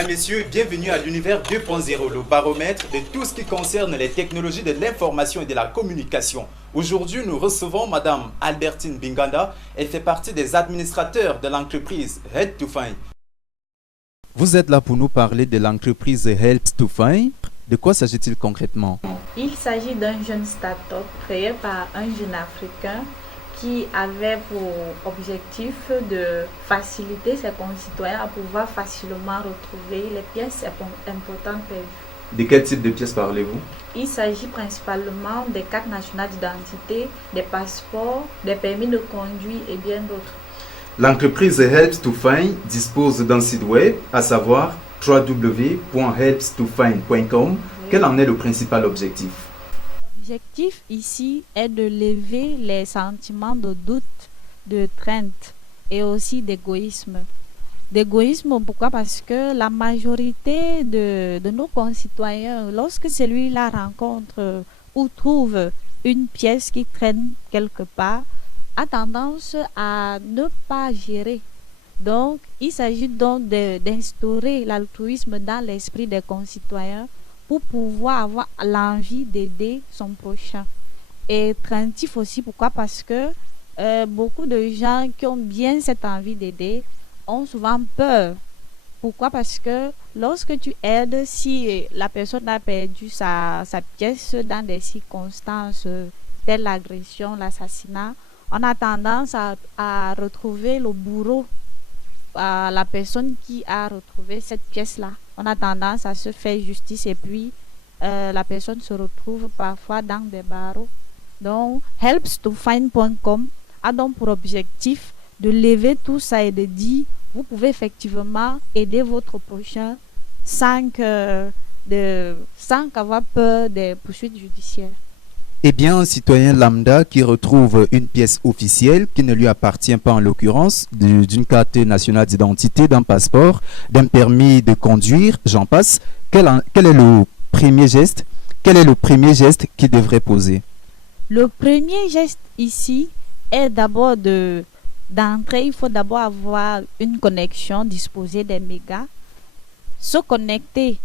Mesdames, Messieurs, bienvenue à l'univers 2.0, le baromètre de tout ce qui concerne les technologies de l'information et de la communication. Aujourd'hui, nous recevons Madame Albertine Binganda. Elle fait partie des administrateurs de l'entreprise Help2Find. Vous êtes là pour nous parler de l'entreprise Help2Find. De quoi s'agit-il concrètement? Il s'agit d'un jeune start-up créé par un jeune Africain qui avait pour objectif de faciliter ses concitoyens à pouvoir facilement retrouver les pièces importantes perdues. De quel type de pièces parlez-vous? Il s'agit principalement des cartes nationales d'identité, des passeports, des permis de conduire et bien d'autres. L'entreprise Help2Find dispose d'un site web, à savoir www.helps2find.com. Quel en est le principal objectif? L'objectif ici est de lever les sentiments de doute, de crainte et aussi d'égoïsme. D'égoïsme, pourquoi? Parce que la majorité de nos concitoyens, lorsque celui-là rencontre ou trouve une pièce qui traîne quelque part, a tendance à ne pas gérer. Donc, il s'agit donc d'instaurer l'altruisme dans l'esprit des concitoyens pour pouvoir avoir l'envie d'aider son prochain. Et craintif aussi, pourquoi? Parce que beaucoup de gens qui ont bien cette envie d'aider ont souvent peur. Pourquoi? Parce que lorsque tu aides, si la personne a perdu sa pièce dans des circonstances telles l'agression, l'assassinat, on a tendance à retrouver le bourreau, la personne qui a retrouvé cette pièce-là. On a tendance à se faire justice et puis la personne se retrouve parfois dans des barreaux. Donc, helps2find.com a donc pour objectif de lever tout ça et de dire vous pouvez effectivement aider votre prochain sans avoir peur des poursuites judiciaires. Eh bien, un citoyen lambda qui retrouve une pièce officielle qui ne lui appartient pas, en l'occurrence, d'une carte nationale d'identité, d'un passeport, d'un permis de conduire, j'en passe, quel est le premier geste? Quel est le premier geste qu'il devrait poser? Le premier geste ici est d'abord d'entrer. Il faut d'abord avoir une connexion, disposer des mégas, se connecter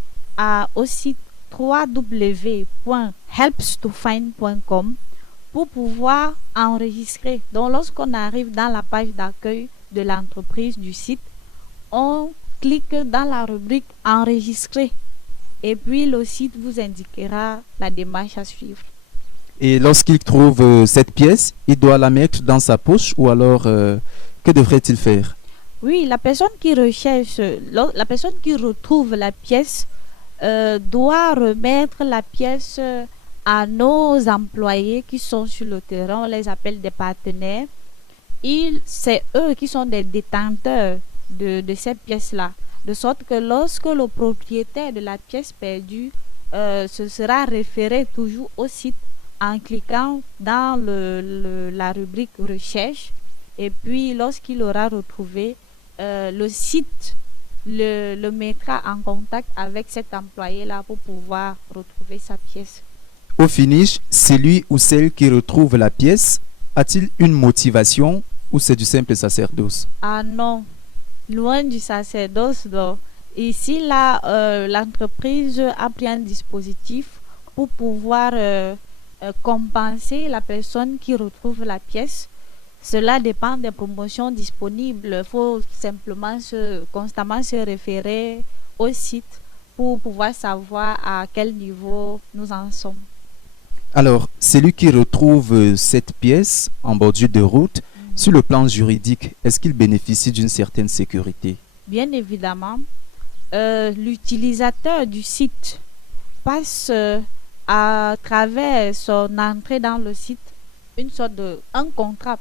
au site www.helps2find.com pour pouvoir enregistrer. Donc, lorsqu'on arrive dans la page d'accueil de l'entreprise du site, on clique dans la rubrique enregistrer et puis le site vous indiquera la démarche à suivre. Et lorsqu'il trouve cette pièce, il doit la mettre dans sa poche ou alors que devrait-il faire? Oui, la personne qui recherche, la personne qui retrouve la pièce doit remettre la pièce à nos employés qui sont sur le terrain. On les appelle des partenaires. C'est eux qui sont des détenteurs de ces pièces-là. De sorte que lorsque le propriétaire de la pièce perdue se sera référé toujours au site en cliquant dans la rubrique recherche. Et puis lorsqu'il aura retrouvé, le site le mettra en contact avec cet employé-là pour pouvoir retrouver sa pièce. Au finish, celui ou celle qui retrouve la pièce a-t-il une motivation ou c'est du simple sacerdoce? Ah non, loin du sacerdoce. Donc. Ici, là, l'entreprise a pris un dispositif pour pouvoir compenser la personne qui retrouve la pièce. Cela dépend des promotions disponibles. Il faut simplement constamment se référer au site pour pouvoir savoir à quel niveau nous en sommes. Alors, celui qui retrouve cette pièce en bordure de route, sur le plan juridique, est-ce qu'il bénéficie d'une certaine sécurité? Bien évidemment, l'utilisateur du site passe à travers son entrée dans le site un contrat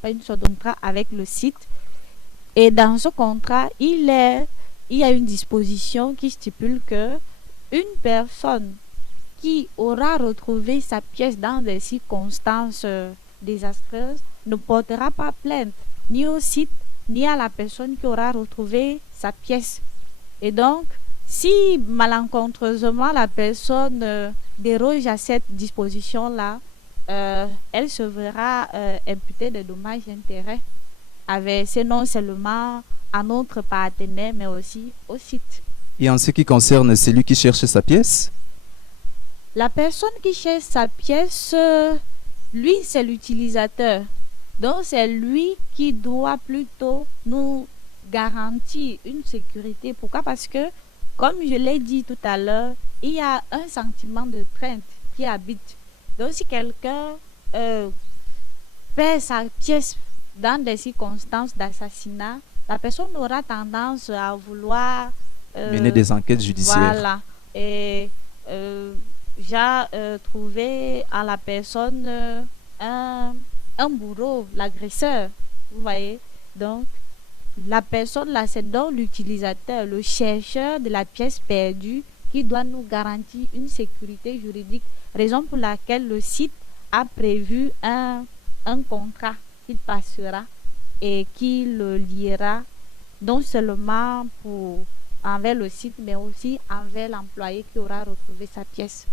avec le site, et dans ce contrat il y a une disposition qui stipule que une personne qui aura retrouvé sa pièce dans des circonstances désastreuses ne portera pas plainte ni au site ni à la personne qui aura retrouvé sa pièce. Et donc, si malencontreusement la personne déroge à cette disposition-là, elle se verra imputer des dommages et intérêts à verser non seulement à notre partenaire, mais aussi au site. Et en ce qui concerne celui qui cherche sa pièce, La personne qui cherche sa pièce, lui, c'est l'utilisateur. Donc, c'est lui qui doit plutôt nous garantir une sécurité. Pourquoi? Parce que, comme je l'ai dit tout à l'heure, il y a un sentiment de crainte qui habite. Donc, si quelqu'un perd sa pièce dans des circonstances d'assassinat, la personne aura tendance à vouloir mener des enquêtes judiciaires. voilà. Et j'ai trouvé à la personne un bourreau, l'agresseur. Vous voyez? Donc, la personne là, c'est donc l'utilisateur, le chercheur de la pièce perdue qui doit nous garantir une sécurité juridique. Raison pour laquelle le site a prévu un contrat qu'il passera et qui le liera non seulement envers le site, mais aussi envers l'employé qui aura retrouvé sa pièce.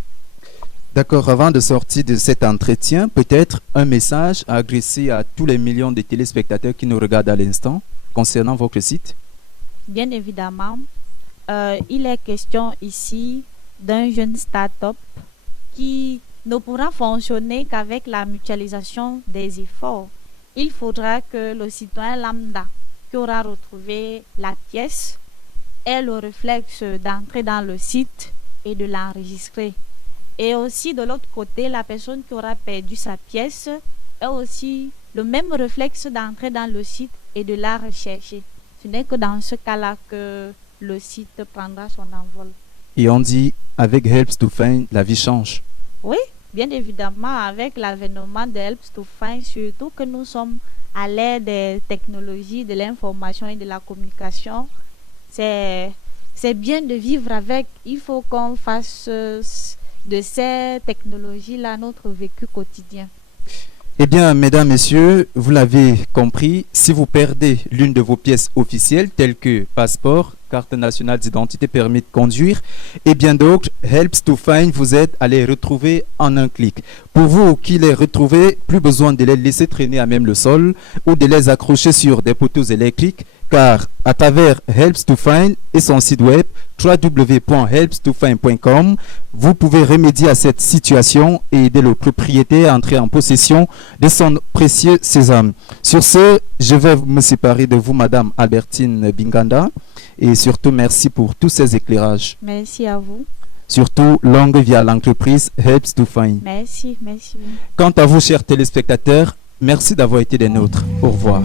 D'accord, avant de sortir de cet entretien, peut-être un message à adresser à tous les millions de téléspectateurs qui nous regardent à l'instant concernant votre site? Bien évidemment, il est question ici d'un jeune start-up qui ne pourra fonctionner qu'avec la mutualisation des efforts. Il faudra que le citoyen lambda qui aura retrouvé la pièce ait le réflexe d'entrer dans le site et de l'enregistrer. Et aussi de l'autre côté, la personne qui aura perdu sa pièce ait aussi le même réflexe d'entrer dans le site et de la rechercher. Ce n'est que dans ce cas-là que le site prendra son envol. Et on dit, avec Helps to Find, la vie change. Oui, bien évidemment, avec l'avènement de Helps to Find, surtout que nous sommes à l'ère des technologies, de l'information et de la communication, c'est bien de vivre avec. Il faut qu'on fasse de ces technologies-là notre vécu quotidien. Eh bien, mesdames, messieurs, vous l'avez compris, si vous perdez l'une de vos pièces officielles, telles que passeport, carte nationale d'identité, permis de conduire, et bien d'autres, Helps to Find vous aide à les retrouver en un clic. Pour vous qui les retrouvez, plus besoin de les laisser traîner à même le sol ou de les accrocher sur des poteaux électriques, car à travers Helps to Find et son site web www.helpstofind.com, vous pouvez remédier à cette situation et aider le propriétaire à entrer en possession de son précieux sésame. Sur ce, je vais me séparer de vous, Madame Albertine Binganda, et surtout merci pour tous ces éclairages. Merci à vous. Surtout, longue vie à l'entreprise Helps to Find. Merci, merci. Quant à vous, chers téléspectateurs, merci d'avoir été des nôtres. Au revoir.